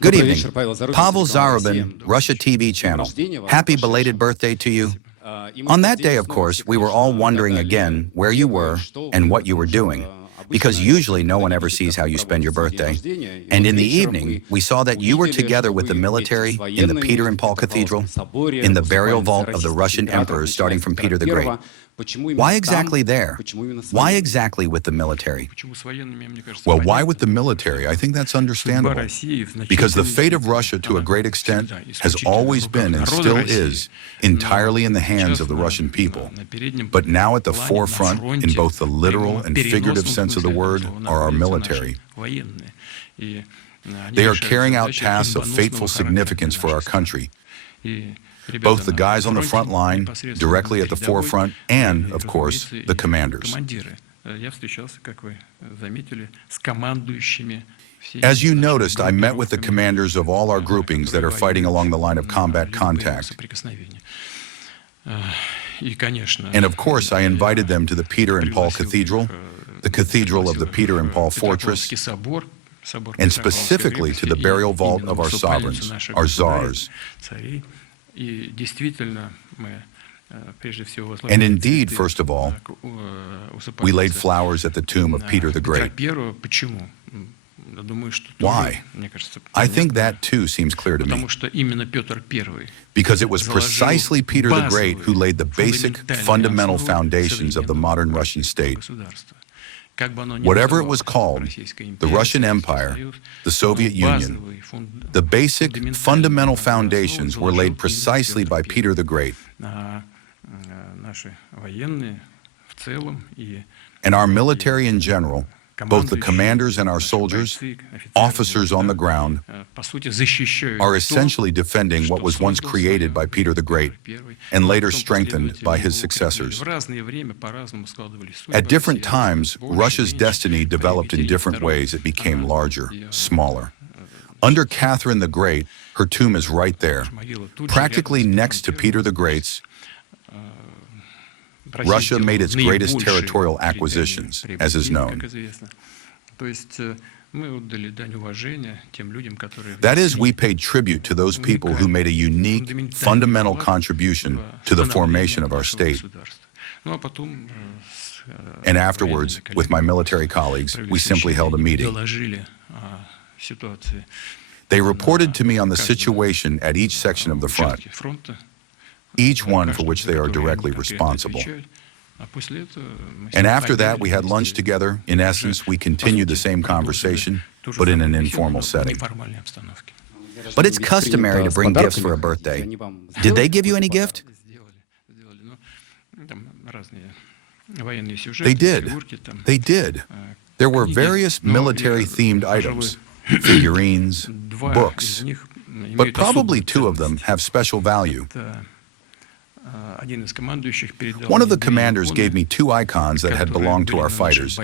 Good evening. Pavel Zarubin, Russia TV channel. Happy belated birthday to you. On that day, of course, we were all wondering again where you were and what you were doing, because usually no one ever sees how you spend your birthday. And in the evening, we saw that you were together with the military in the Peter and Paul Cathedral, in the burial vault of the Russian emperors starting from Peter the Great. Why exactly there? Why exactly with the military? Well, why with the military? I think that's understandable. Because the fate of Russia, to a great extent, has always been and still is entirely in the hands of the Russian people. But now at the forefront, in both the literal and figurative sense of the word, are our military. They are carrying out tasks of fateful significance for our country. Both the guys on the front line, directly at the forefront, and, of course, the commanders. As you noticed, I met with the commanders of all our groupings that are fighting along the line of combat contact. And of course, I invited them to the Peter and Paul Cathedral, the Cathedral of the Peter and Paul Fortress, and specifically to the burial vault of our sovereigns, our czars. And indeed, first of all, we laid flowers at the tomb of Peter the Great. Why? I think that too seems clear to me. Because it was precisely Peter the Great who laid the basic, fundamental foundations of the modern Russian state. Whatever it was called, the Russian Empire, the Soviet Union, the basic, fundamental foundations were laid precisely by Peter the Great. And our military in general, both the commanders and our soldiers, officers on the ground, are essentially defending what was once created by Peter the Great and later strengthened by his successors. At different times, Russia's destiny developed in different ways. It became larger, smaller. Under Catherine the Great, her tomb is right there, practically next to Peter the Great's. Russia made its greatest territorial acquisitions, as is known. That is, we paid tribute to those people who made a unique, fundamental contribution to the formation of our state. And afterwards, with my military colleagues, we simply held a meeting. They reported to me on the situation at each section of the front, each one for which they are directly responsible. And after that, we had lunch together. In essence, we continued the same conversation, but in an informal setting. But it's customary to bring gifts for a birthday. Did they give you any gift? They did. They did. There were various military-themed items, figurines, books, but probably two of them have special value. One of the commanders gave me two icons that had belonged to our fighters,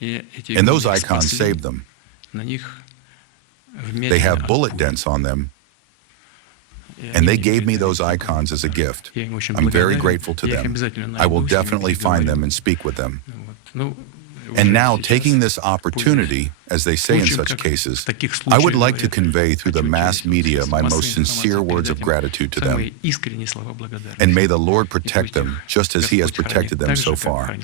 and those icons saved them. They have bullet dents on them, and they gave me those icons as a gift. I'm very grateful to them. I will definitely find them and speak with them. And now, taking this opportunity, as they say in such cases, I would like to convey through the mass media my most sincere words of gratitude to them. And may the Lord protect them, just as He has protected them so far.